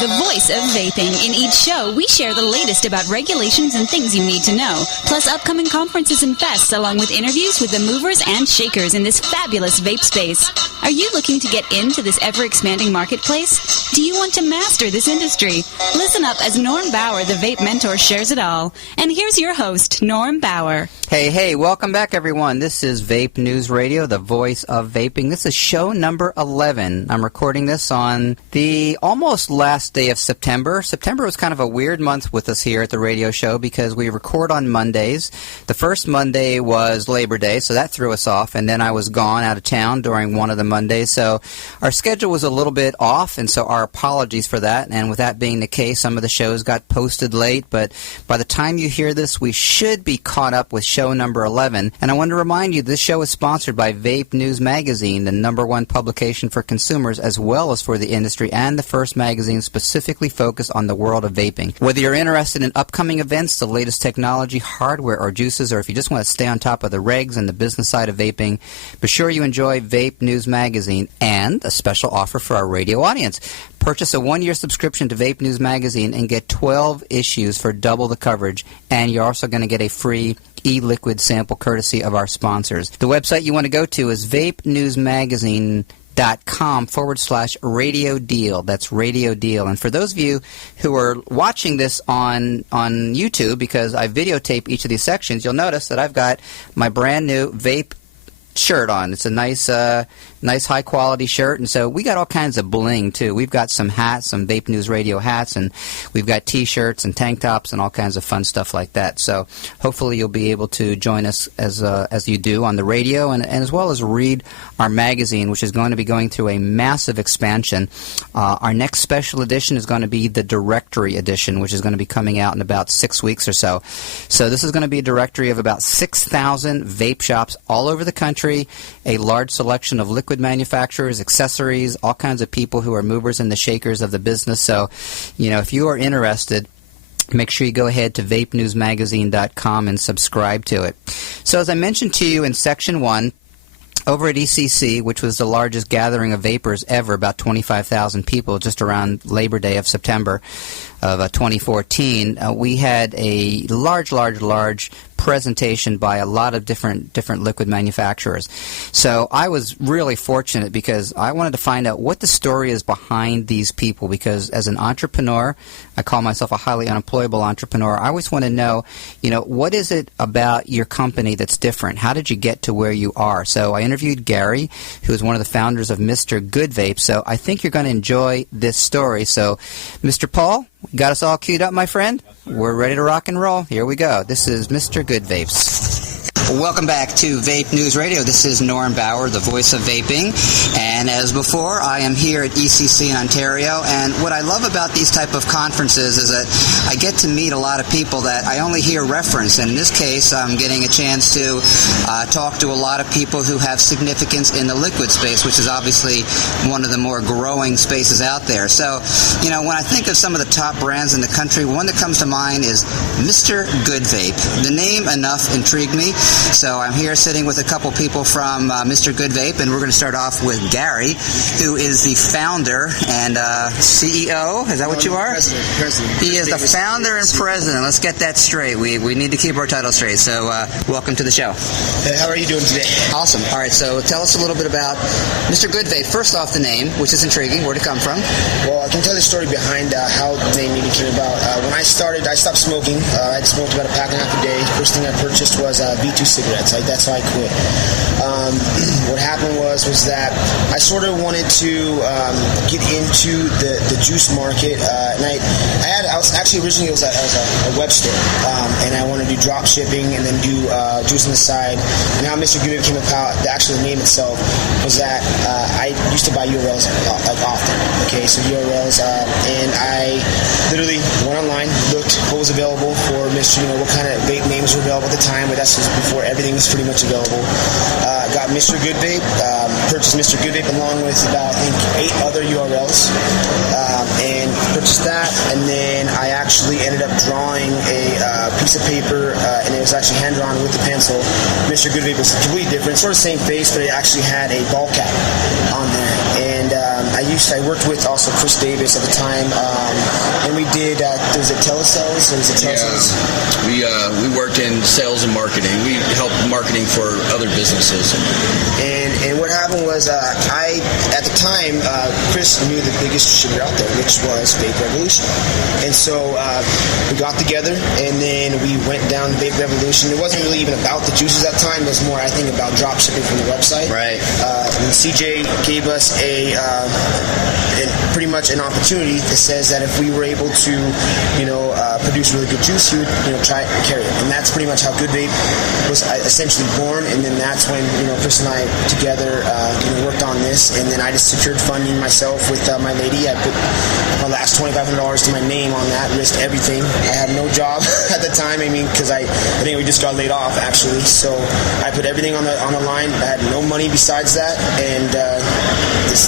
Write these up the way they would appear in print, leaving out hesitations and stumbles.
the voice of vaping. In each show, we share the latest about regulations and things you need to know, plus upcoming conferences and fests, along with interviews with the movers and shakers in this fabulous vape space. Are you looking to get into this ever-expanding marketplace? Do you want to master this industry? Listen up as Norm Bauer, the Vape Mentor, shares it all. And here's your host, Norm Bauer. Hey, welcome back, everyone. This is Vape News Radio, the voice of vaping. This is show number 11. I'm recording this on the almost last day of September. September was kind of a weird month with us here at the radio show because we record on Mondays. The first Monday was Labor Day, so that threw us off, and then I was gone out of town during one of the Mondays, so our schedule was a little bit off, and so our apologies for that. And with that being the case, some of the shows got posted late, but by the time you hear this, we should be caught up with show number 11. And I want to remind you, this show is sponsored by Vape News Magazine, the #1 publication for consumers as well as for the industry, and the first magazine specifically focused on the world of vaping. Whether you're interested in upcoming events, the latest technology, hardware, or juices, or if you just want to stay on top of the regs and the business side of vaping, be sure you enjoy Vape News Magazine and a special offer for our radio audience. Purchase a one-year subscription to Vape News Magazine and get 12 issues for double the coverage, and you're also going to get a free e-liquid sample courtesy of our sponsors. The website you want to go to is vapenewsmagazine.com/radio deal. That's radio deal. And for those of you who are watching this on YouTube, because I videotape each of these sections, you'll notice that I've got my brand new Vape shirt on. It's a nice high quality shirt, and so we got all kinds of bling too. We've got some hats, some Vape News Radio hats, and we've got t-shirts and tank tops and all kinds of fun stuff like that. So hopefully you'll be able to join us as you do on the radio, and as well as read our magazine, which is going to be going through a massive expansion. Our next special edition is going to be the directory edition, which is going to be coming out in about 6 weeks or so. So this is going to be a directory of about 6,000 vape shops all over the country, a large selection of liquid manufacturers, accessories, all kinds of people who are movers and the shakers of the business. So, if you are interested, make sure you go ahead to vapenewsmagazine.com and subscribe to it. So as I mentioned to you in Section 1, over at ECC, which was the largest gathering of vapors ever, about 25,000 people, just around Labor Day of September of 2014, we had a large presentation by a lot of different liquid manufacturers. So I was really fortunate because I wanted to find out what the story is behind these people, because as an entrepreneur, I call myself a highly unemployable entrepreneur. I always want to know, what is it about your company that's different? How did you get to where you are? So I interviewed Gary, who is one of the founders of Mr. Good Vape. So I think you're going to enjoy this story. So, Mr. Paul, got us all queued up, my friend? We're ready to rock and roll. Here we go. This is Mr. Good Vapes. Welcome back to Vape News Radio. This is Norm Bauer, the voice of vaping. And as before, I am here at ECC in Ontario. And what I love about these type of conferences is that I get to meet a lot of people that I only hear reference. And in this case, I'm getting a chance to talk to a lot of people who have significance in the liquid space, which is obviously one of the more growing spaces out there. So, when I think of some of the top brands in the country, one that comes to mind is Mr. Good Vape. The name enough intrigued me. So I'm here sitting with a couple people from Mr. Good Vape, and we're going to start off with Gary, who is the founder and CEO. Is that what you are? President. He is the founder and president. Let's get that straight. We need to keep our title straight. So welcome to the show. Hey, how are you doing today? Awesome. All right, so tell us a little bit about Mr. Good Vape. First off, the name, which is intriguing. Where'd it come from? Well, I can tell the story behind how the name even came about. When I started, I stopped smoking. I'd smoked about a pack and a half a day. First thing I purchased was V2 cigarettes. That's how I quit. What happened was that I sort of wanted to get into the juice market, and I was actually originally it was a web store, and I wanted to do drop shipping and then do juice on the side. And how Mr. Good Vape came about, the actual name itself was that I used to buy URLs often. Okay, so URLs, and I literally went online, looked what was available for Mr. What kind of vape names were available at the time, but that's just before everything was pretty much available. Got Mr. Good Vape, purchased Mr. Good Vape along with about, I think, 8 other URLs, and purchased that, and then I actually ended up drawing a piece of paper, and it was actually hand-drawn with the pencil. Mr. Good Vape was completely different, sort of same face, but it actually had a ball cap on there, and I I worked with also Chris Davis at the time, and we did. Was it telesales? Yeah, we worked in sales and marketing. We helped marketing for other businesses. And what happened was, at the time, Chris knew the biggest distributor out there, which was Vape Revolution. And so we got together, and then we went down Vape Revolution. It wasn't really even about the juices at the time. It was more, I think, about drop shipping from the website. Right. And CJ gave us pretty much an opportunity that says that if we were able to, produce really good juice, he would, try it and carry it. And that's pretty much how Good Vape was essentially born. And then that's when, Chris and I together, worked on this. And then I just secured funding myself with my lady. I put my last $2,500 to my name on that, risked everything. I had no job at the time. Because I think we just got laid off, actually. So I put everything on the line. I had no money besides that. And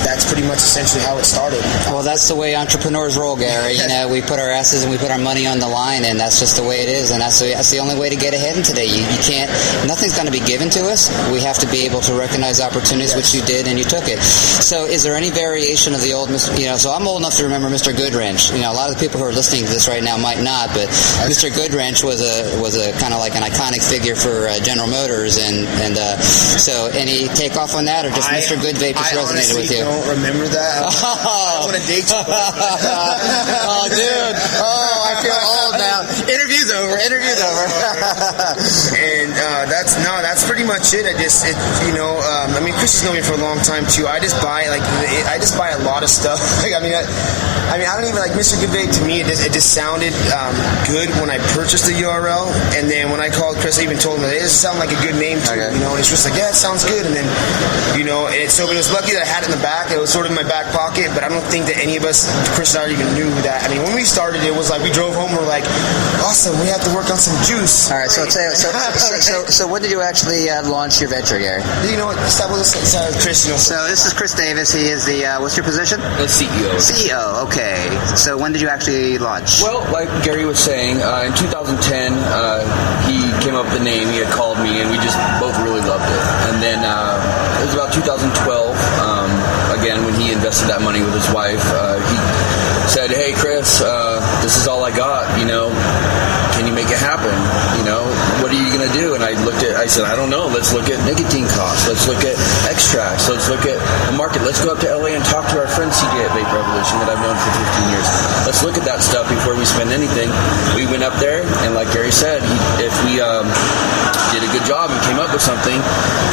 that's pretty much essentially how it started. Well, that's the way entrepreneurs roll, Gary. We put our asses and we put our money on the line, and that's just the way it is. And that's the only way to get ahead in today. You can't. Nothing's going to be given to us. We have to be able to recognize opportunities, which you did, and you took it. So, is there any variation of the old? So I'm old enough to remember Mr. Goodwrench. A lot of the people who are listening to this right now might not, but Mr. Goodwrench was a kind of like an iconic figure for General Motors, and so any takeoff on that, or just Mr. Good Vape just resonated with you? I don't remember that. I don't want to date you. Oh, dude. Oh, I feel old now. Interview's over. And that's pretty much it. Chris has known me for a long time too. I just buy a lot of stuff. I don't even like Mr. Good Vape. To me, it just sounded good when I purchased the URL, and then when I called Chris, I even told him that it doesn't sound like a good name too. Okay. And it's just like, yeah, it sounds good. And then so it was lucky that I had it in the back. It was sort of in my back pocket, but I don't think that any of us, Chris and I, even knew that. When we started, it was like we drove home. We're like, awesome, we have to work on some juice. All right. So when did you actually launch your venture, Gary? Chris. So this is Chris Davis. He is the what's your position? The CEO. CEO. Okay. So when did you actually launch? Well, like Gary was saying, in 2010, he came up with the name. He had called me, and we just both really loved it. And then it was about 2012. Again, when he invested that money with his wife, he said, "Hey, Chris, this is all I got. Can you make it happen? What are you going to do?" And I said, "I don't know. Let's look at nicotine costs. Let's look at extracts. Let's look at the market. Let's go up to LA and talk to our friend CJ at Vape Revolution that I've known for 15 years. Let's look at that stuff before we spend anything." We went up there, and like Gary said, if we did a good job and came up with something,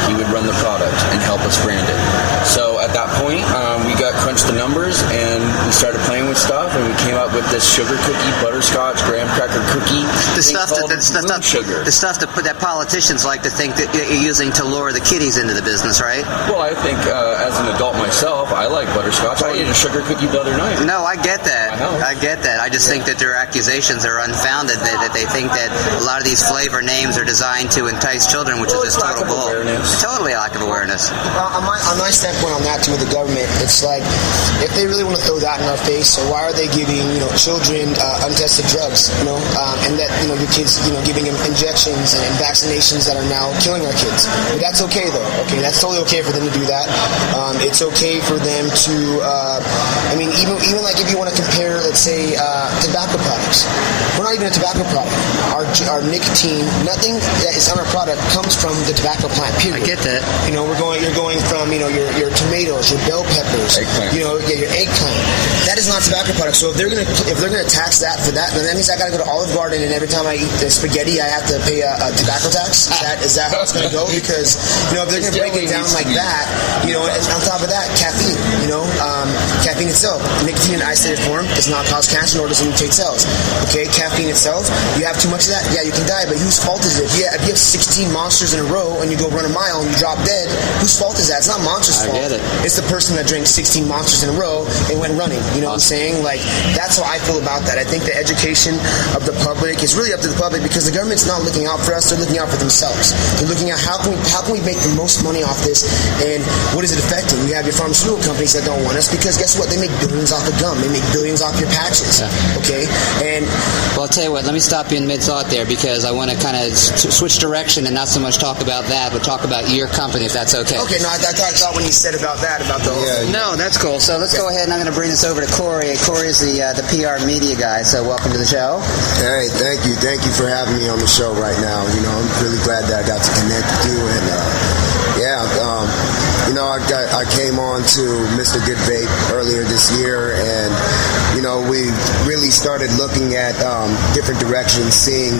he would run the product and help us brand it. So at that point, we crunched the numbers, and we started playing with stuff, and we came up with this sugar cookie, butterscotch, graham cracker cookie. The stuff that politicians like to think that you're using to lure the kiddies into the business, right? Well, I think as an adult myself, I like butterscotch. I ate a sugar cookie the other night. No, I get that. I get that. I just think that their accusations are unfounded, that they think that a lot of these flavor names are designed to entice children, which is just total bull. Totally lack of awareness. On my standpoint on that too with the government, it's like, if they really want to throw that in our face, so why are they giving children untested drugs, and that your kids giving them injections and vaccinations that are now killing our kids? But that's okay though. Okay, that's totally okay for them to do that. It's okay for them to even like if you want to compare, let's say, tobacco products. We're not even a tobacco product. Our nicotine, nothing that is on our product comes from the tobacco plant, period. I get that. You're going from your tomatoes, your bell peppers, eggplant. Your eggplant. That is not a tobacco product. So if they're gonna tax that for that, then that means I gotta go to Olive Garden, and every time I eat the spaghetti, I have to pay a tobacco tax. Is that how it's gonna go? Because if they're gonna break it down like that, and on top of that, caffeine. Caffeine itself, nicotine in isolated form does not cause cancer, nor does it mutate cells. Okay, caffeine itself, you have too much of that, yeah, you can die. But whose fault is it? Yeah, if you have 16 monsters in a row and you go run a mile and you drop dead, whose fault is that? It's not Monster's fault. I get it. It's the person that drank 16 monsters in a row and went running. You know what I'm saying? Like, that's how I feel about that. I think the education of the public is really up to the public, because the government's not looking out for us, they're looking out for themselves. They're looking at how can we make the most money off this, and what is it affecting? You have your pharmaceutical companies that don't want us, because guess what? They make billions off the gum. They make billions off your patches. Okay, and well, I'll tell you what. Let me stop you in mid-thought there because I want to kind of switch direction and not so much talk about that, but talk about your company, if that's okay. Okay, no, I thought when you said about that, about the whole... No, that's cool. So let's go ahead, and I'm going to bring this over to Corey. Corey is the PR media guy, so welcome to the show. Hey, thank you. Thank you for having me on the show right now. You know, I'm really glad that I got to connect with you, and you know, I came on to Mr. Good Vape earlier this year, and you know, we really started looking at different directions, seeing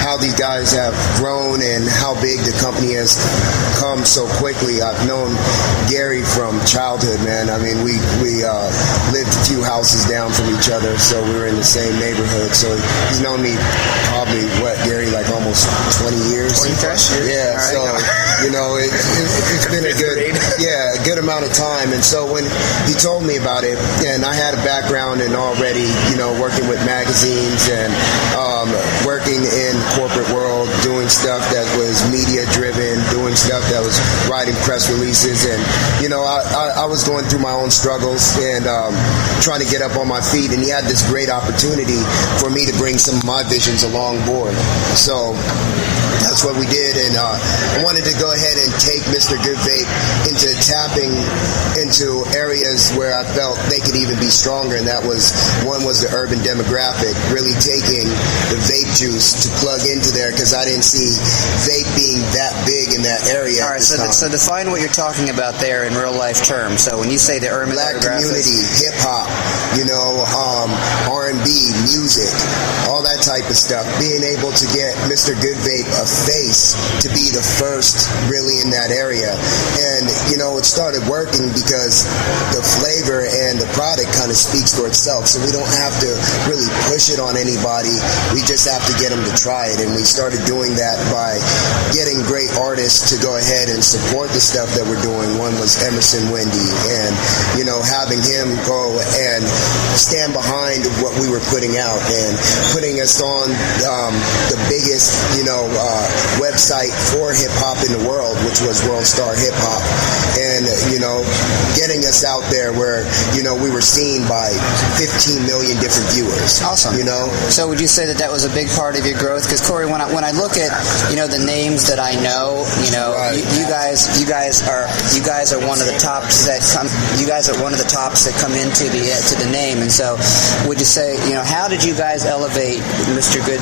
how these guys have grown and how big the company has come so quickly. I've known Gary from childhood, man. I mean, we lived a few houses down from each other, so we were in the same neighborhood. So he's known me probably, Gary, like almost 20 years? 20 plus years. Yeah, right. So, you know, it's been a good amount of time. And so when he told me about it, and I had a background in already, you know, working with magazines and working in corporate world, doing stuff that was media driven, doing stuff that was writing press releases, and you know, I was going through my own struggles and trying to get up on my feet, and he had this great opportunity for me to bring some of my visions along board. So that's what we did, and I wanted to go ahead and take Mr. Good Vape into tapping into areas where I felt they could even be stronger, and that was the urban demographic, really taking the vape juice to plug into there, because I didn't see vape being that big in that area. All right, so define what you're talking about there in real life terms. So when you say the urban Black community, hip hop, you know, R&B, music, all that type of stuff, being able to get Mr. Good Vape a face to be the first really in that area. And, you know, it started working because the flavor and the product kind of speaks for itself. So we don't have to really push it on anybody. We just have to get them to try it. And we started doing that by getting great artists to go ahead and support the stuff that we're doing. One was Emerson Wendy, and, you know, having him go and stand behind what we were putting out and putting us on the biggest, you know, website for hip-hop in the world, which was World Star Hip Hop, and, you know, getting us out there where, you know, we were seen by 15 million different viewers. Awesome. You know? So would you say that was a big part of your growth? Because Corey, when I look at, you know, the names that I know, you know, right. you guys are one of the tops that come. You guys are one of the tops that come into the name. And so, would you say, you know, how did you guys elevate Mr. Good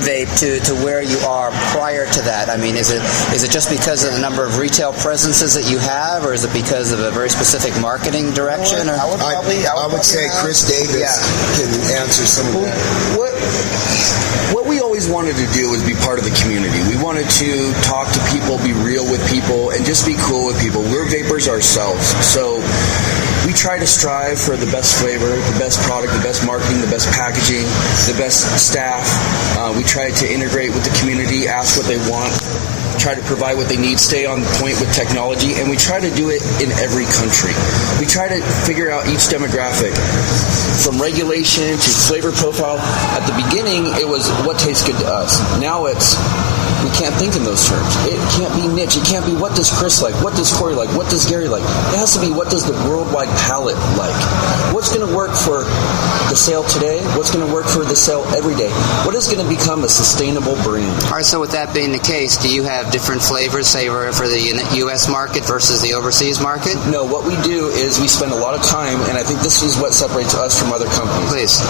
Vape to where you are prior to that? I mean, is it just because of the number of retail presences that you have, or is it because of a very specific marketing direction? Or? I would say Chris Davis can answer some of that. What we always wanted to do was be part of the community. We wanted to talk to people, be real with people, and just be cool with people. We're vapors ourselves, so we try to strive for the best flavor, the best product, the best marketing, the best packaging, the best staff. We try to integrate with the community, ask what they want, try to provide what they need, stay on point with technology, and we try to do it in every country. We try to figure out each demographic, from regulation to flavor profile. At the beginning, it was what tastes good to us. Now it's, we can't think in those terms. It can't be niche. It can't be what does Chris like, what does Corey like, what does Gary like. It has to be what does the worldwide palate like. What's going to work for the sale today? What's going to work for the sale every day? What is going to become a sustainable brand? All right, so with that being the case, do you have different flavors, say, for the U.S. market versus the overseas market? No, what we do is we spend a lot of time, and I think this is what separates us from other companies. Please.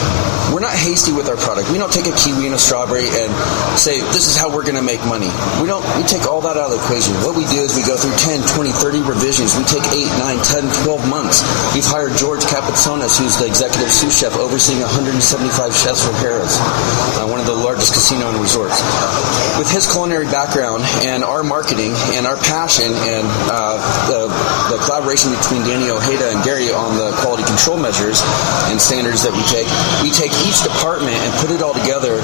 We're not hasty with our product. We don't take a kiwi and a strawberry and say, this is how we're going to make money. We take all that out of the equation. What we do is we go through 10, 20, 30 revisions. We take 8, 9, 10, 12 months. We've hired George Capitsonis, who's the executive sous chef overseeing 175 chefs from Harrah's, one of the largest casino and resorts. With his culinary background and our marketing and our passion and the collaboration between Danny Ojeda and Gary on the quality control measures and standards that we take each department and put it all together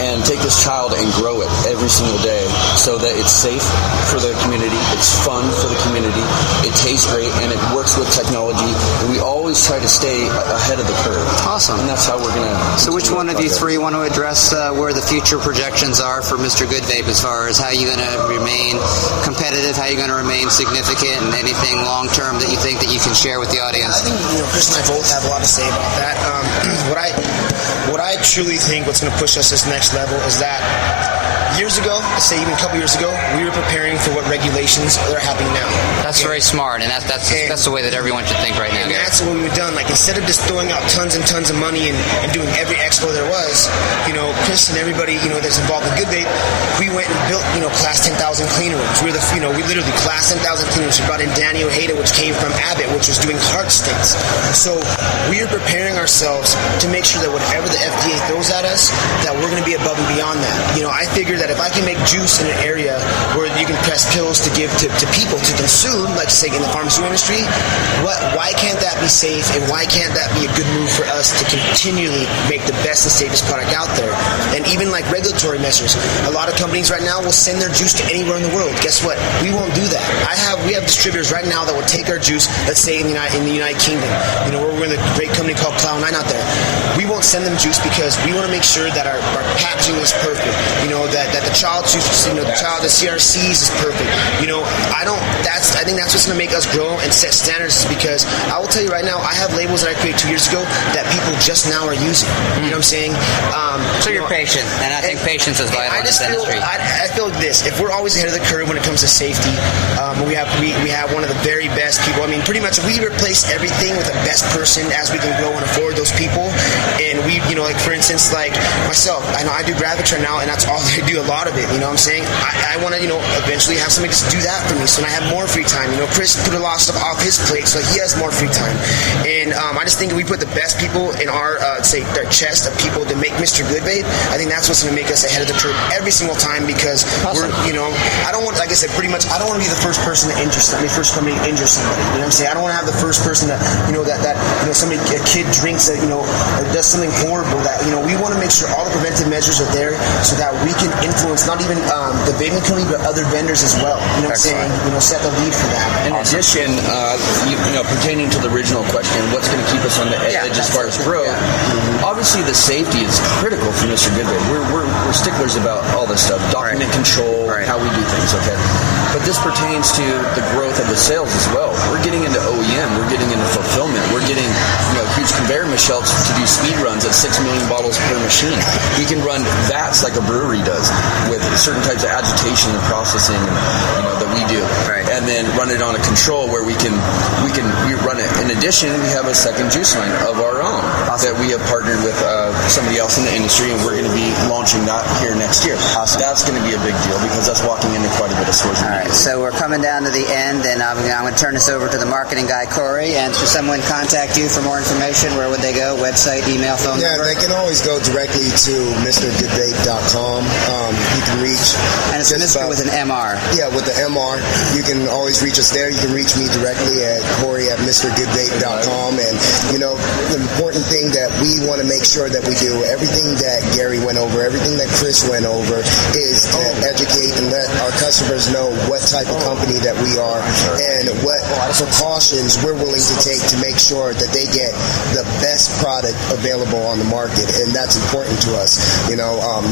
and and take this child and grow it every single day so that it's safe for the community, it's fun for the community, it tastes great, and it works with technology. And we always try to stay ahead of the curve. Awesome. And that's how we're going to... So which one of you three want to address where the future projections are for Mr. Good Vape as far as how you're going to remain competitive, how you're going to remain significant, and anything long-term that you think that you can share with the audience? I think Chris and I both have a lot to say about that. What I truly think what's going to push us this next level is that years ago, let's say even a couple years ago, we were preparing for what regulations are happening now. That's very smart, and that's the way that everyone should think right now. And that's what we've done. Like, instead of just throwing out tons and tons of money and doing every expo there was, Chris and everybody, that's involved in Good Vape, we went and built, class 10,000 clean rooms. We literally class 10,000 clean rooms. We brought in Danny Ojeda, which came from Abbott, which was doing heart stints. So we are preparing ourselves to make sure that whatever the FDA throws at us, that we're going to be above and beyond that. I figure that if I can make juice in an area where you can press pills to give to people to consume, like say in the pharmaceutical industry, why can't that be safe, and why can't that be a good move for us to continually make the best and safest product out there? And even like regulatory measures, a lot of companies right now will send their juice to anywhere in the world. Guess what? We won't do that. We have distributors right now that will take our juice, let's say in the United Kingdom, we're in a great company called Cloud9 out there. We won't send them juice because we want to make sure that our packaging is perfect. That the child's juice, the CRCs is perfect. I think that's what's going to make us grow and set standards, because I will tell you right now, I have labels that I created 2 years ago that people just now are using. You know what I'm saying? So you're patient, and I think patience is vital in this industry. I feel like this: if we're always ahead of the curve when it comes to safety, we have one of the very best people. I mean, pretty much we replace everything with the best person as we can grow and afford those people. And we, like for instance, like myself, I know I do Gravitron now, and that's all I do, a lot of it. You know what I'm saying? I want to, eventually have somebody just do that for me, so when I have more free time. Chris put a lot of stuff off his plate, so he has more free time. And I just think if we put the best people in our, their chest of people to make Mr. Good Vape, I think that's what's going to make us ahead of the curve every single time, because awesome. I don't want, like I said, pretty much, I don't want to be the first person to injure somebody, first company to injure somebody. You know what I'm saying? I don't want to have the first person that, a kid drinks that, or does something horrible that, we want to make sure all the preventive measures are there so that we can influence not even the vaping community, but other vendors as well. You know what I'm saying? Set the lead for that. In addition, pertaining to the original question, what's going to keep us on the edge as far as growth? Obviously, the safety is critical for Mr. Good Vape. We're sticklers about all this stuff, document control, how we do things. Okay, but this pertains to the growth of the sales as well. We're getting into OEM, we're getting into fulfillment, we're getting huge conveyor machines to do speed runs at 6 million bottles per machine. We can run vats like a brewery does with certain types of agitation and processing that we do, and then run it on a control where we run it. In addition, we have a second juice line of our own that we have partnered with somebody else in the industry, and we're going to be launching that here next year. Awesome. That's going to be a big deal because that's walking into quite a bit of stores. All right, so we're coming down to the end, and I'm going to turn this over to the marketing guy, Corey. And should someone contact you for more information, where would they go? Website, email, phone number? Yeah, they can always go directly to MrGoodVape.com. You can reach... And it's Mr. with an MR. Yeah, with the MR. You can always reach us there. You can reach me directly at Corey@MrGoodVape.com. And, the important thing that we want to make sure that we do, everything that Gary went over, everything that Chris went over, is to educate and let our customers know what type of company that we are and what precautions we're willing to take to make sure that they get the best product available on the market. And that's important to us.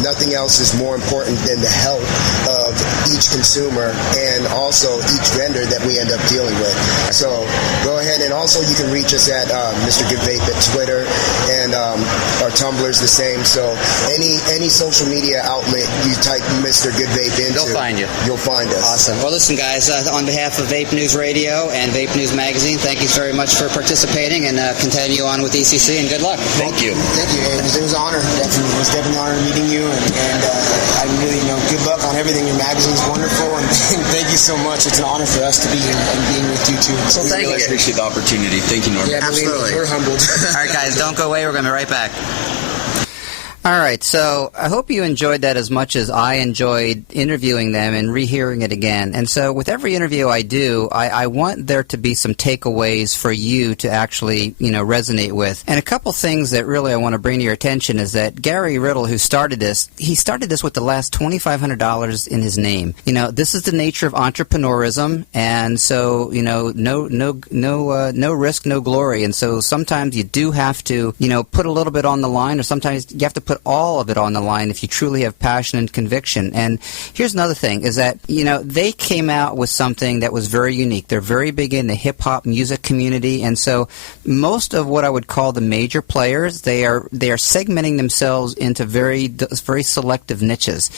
Nothing else is more important than the health of each consumer and also each vendor that we end up dealing with. So go ahead, and also you can reach us at Mr. Good Vape at Twitter, and our Tumblr's the same. So any social media outlet you type Mr. Good Vape into, they'll find you. You'll find us. Awesome. Well, listen, guys, on behalf of Vape News Radio and Vape News Magazine, thank you very much for participating, and continue on with ECC, and good luck. Thank you. Thank you. It was an honor. It was definitely an honor meeting you, and I really, good luck on everything. Your magazine is wonderful, and thank you so much. It's an honor for us to be here and being with you too. So thank you. I appreciate the opportunity. Thank you, Norm. Yeah, absolutely. We're humbled. All right, guys, don't go away. We're going to be right back. All right, so I hope you enjoyed that as much as I enjoyed interviewing them and rehearing it again. And so with every interview I do, I want there to be some takeaways for you to actually, resonate with. And a couple things that really I want to bring to your attention is that Gary Riddle, who started this, he started this with the last $2,500 in his name. This is the nature of entrepreneurism, and so, no risk, no glory. And so sometimes you do have to, put a little bit on the line, or sometimes you have to put all of it on the line if you truly have passion and conviction. And here's another thing, is that, they came out with something that was very unique. They're very big in the hip-hop music community, and so most of what I would call the major players, they are segmenting themselves into very selective niches.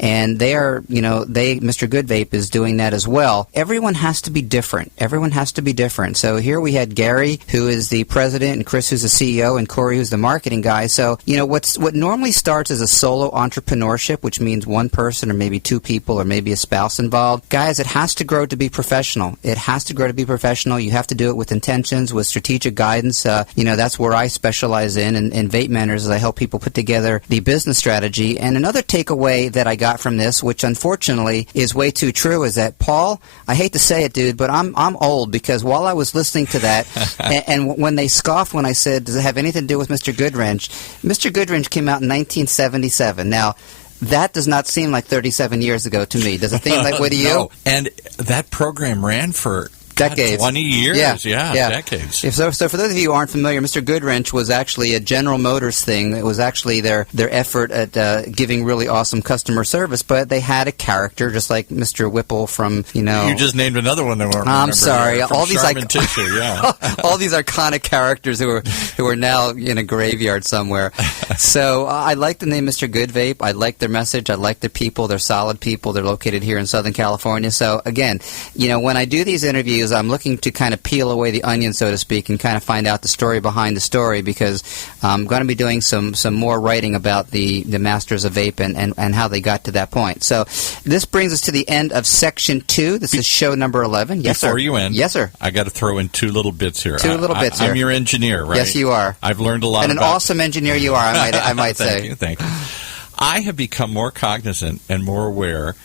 And they are, Mr. Good Vape is doing that as well. Everyone has to be different. Everyone has to be different. So here we had Gary, who is the president, and Chris, who's the CEO, and Corey, who's the marketing guy. So, what normally starts as a solo entrepreneurship, which means one person or maybe two people or maybe a spouse involved, guys, it has to grow to be professional. It has to grow to be professional. You have to do it with intentions, with strategic guidance. That's where I specialize in VapeMentors, is I help people put together the business strategy. And another takeaway that I got from this, which unfortunately is way too true, is that, Paul, I hate to say it, dude, but I'm old, because while I was listening to that, and when they scoffed when I said, does it have anything to do with Mr. Goodwrench? Mr. Goodwrench came out in 1977. Now, that does not seem like 37 years ago to me. Does it seem like way to you? No. And that program ran for decades. 20 years. Yeah, decades. So for those of you who aren't familiar, Mr. Goodwrench was actually a General Motors thing. It was actually their effort at giving really awesome customer service, but they had a character just like Mr. Whipple from, You just named another one that weren't. I'm sorry. All these tissue, yeah. All these iconic characters who are now in a graveyard somewhere. So I like the name Mr. Good Vape. I like their message. I like their people. They're solid people. They're located here in Southern California. So again, when I do these interviews, I'm looking to kind of peel away the onion, so to speak, and kind of find out the story behind the story, because I'm going to be doing some more writing about the Masters of Vape and how they got to that point. So this brings us to the end of Section 2. This is show number 11. Yes, sir. Before you end, yes, sir. I got to throw in two little bits here. I'm your engineer, right? Yes, you are. I've learned a lot and an awesome engineer you are, I might say. Thank you. I have become more cognizant and more aware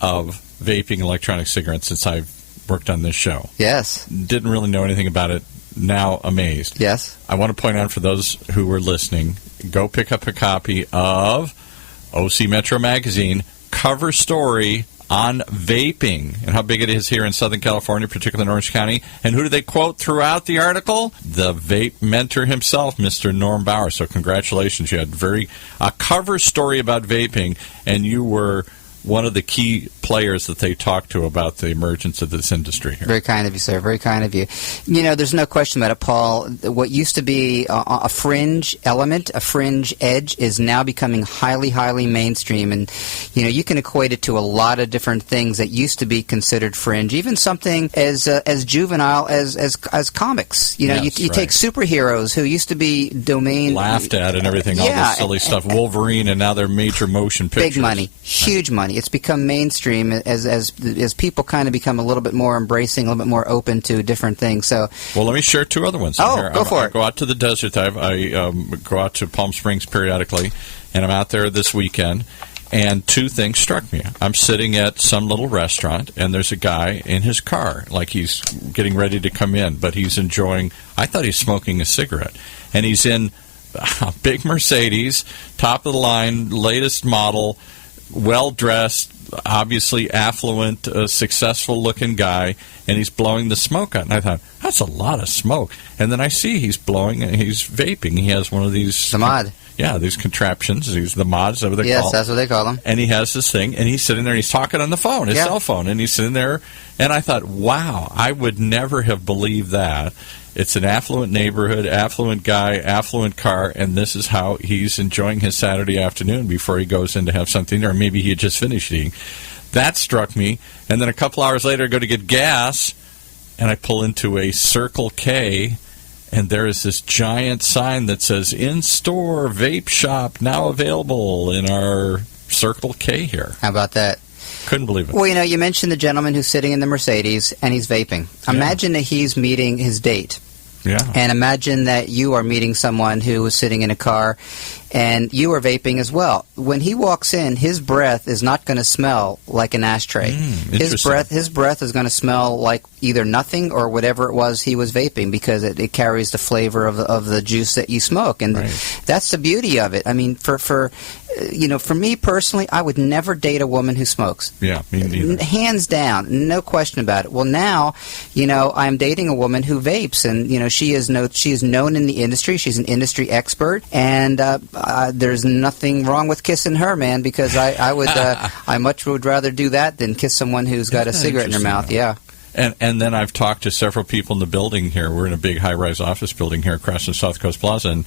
of vaping electronic cigarettes since I've worked on this show. Yes. Didn't really know anything about it. Now amazed. Yes. I want to point out for those who were listening, go pick up a copy of OC Metro Magazine, cover story on vaping and how big it is here in Southern California, particularly in Orange County. And who do they quote throughout the article? The vape mentor himself, Mr. Norm Bauer. So congratulations. You had a cover story about vaping, and you were one of the key players that they talked to about the emergence of this industry here. Very kind of you, sir. Very kind of you. There's no question about it, Paul. What used to be a fringe element, a fringe edge, is now becoming highly, highly mainstream. And, you can equate it to a lot of different things that used to be considered fringe, even something as juvenile as comics. You take superheroes who used to be domain... laughed at and everything, all this silly stuff. Wolverine, and now they're major motion pictures. Big money. Huge money. It's become mainstream as people kind of become a little bit more embracing, a little bit more open to different things. So, well, let me share two other ones. Go for it. I go out to the desert. I go out to Palm Springs periodically, and I'm out there this weekend. And two things struck me. I'm sitting at some little restaurant, and there's a guy in his car, like he's getting ready to come in, but he's enjoying. I thought he's smoking a cigarette, and he's in a big Mercedes, top of the line, latest model. Well-dressed, obviously affluent, successful-looking guy, and he's blowing the smoke out. And I thought, that's a lot of smoke. And then I see he's vaping. He has one of these... The mod. Yeah, these contraptions. The mods, that's what they call them. Yes, that's what they call them. And he has this thing, and he's sitting there, and he's talking on the phone, his cell phone, and he's sitting there. And I thought, wow, I would never have believed that. It's an affluent neighborhood, affluent guy, affluent car, and this is how he's enjoying his Saturday afternoon before he goes in to have something, or maybe he had just finished eating. That struck me. And then a couple hours later, I go to get gas, and I pull into a Circle K, and there is this giant sign that says, "In-store vape shop now available," in our Circle K here. How about that? Couldn't believe it. Well, you mentioned the gentleman who's sitting in the Mercedes, and he's vaping. Imagine that he's meeting his date. Yeah. And imagine that you are meeting someone who is sitting in a car and you are vaping as well. When he walks in, his breath is not going to smell like an ashtray. His breath is going to smell like either nothing or whatever it was he was vaping, because it carries the flavor of the juice that you smoke. And that's the beauty of it. I mean, for me personally, I would never date a woman who smokes. Yeah, me neither. Hands down, no question about it. Well, now, I'm dating a woman who vapes, and she is known in the industry. She's an industry expert, and there's nothing wrong with kissing her, man, because I much would rather do that than kiss someone who's got a cigarette in her mouth. Yeah. And then I've talked to several people in the building here. We're in a big high-rise office building here across from South Coast Plaza, and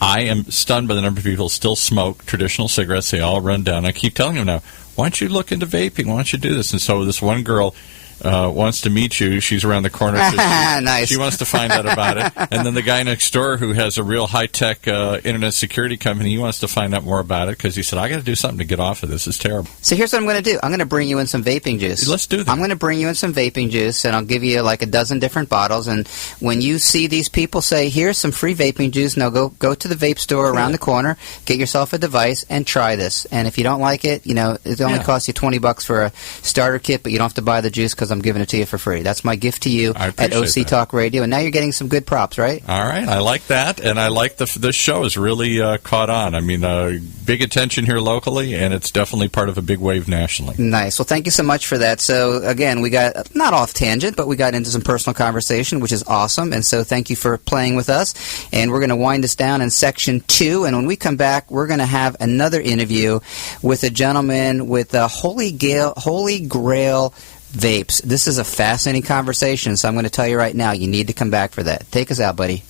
I am stunned by the number of people who still smoke traditional cigarettes. They all run down. I keep telling them now, why don't you look into vaping? Why don't you do this? And so this one girl wants to meet you. She's around the corner. So nice. She wants to find out about it. And then the guy next door who has a real high-tech internet security company, he wants to find out more about it because he said, I got to do something to get off of this. It's terrible. So here's what I'm going to do. I'm going to bring you in some vaping juice. Let's do that. I'm going to bring you in some vaping juice, and I'll give you like a dozen different bottles. And when you see these people say, here's some free vaping juice, now go to the vape store around the corner, get yourself a device, and try this. And if you don't like it, it only costs you $20 for a starter kit, but you don't have to buy the juice because I'm giving it to you for free. That's my gift to you at OC Talk Radio, and now you're getting some good props, right? All right, I like that, and I like this show is really caught on. I mean, big attention here locally, and it's definitely part of a big wave nationally. Nice. Well, thank you so much for that. So, again, we got, not off tangent, but we got into some personal conversation, which is awesome, and so thank you for playing with us, and we're going to wind this down in Section 2, and when we come back, we're going to have another interview with a gentleman with the Holy Grail Vapes. This is a fascinating conversation, so I'm going to tell you right now, you need to come back for that. Take us out, buddy.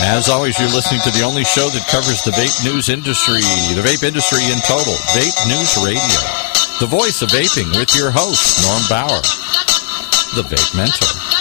As always, you're listening to the only show that covers the vape news industry, the vape industry in total, Vape News Radio. The voice of vaping with your host, Norm Bauer, the Vape Mentor.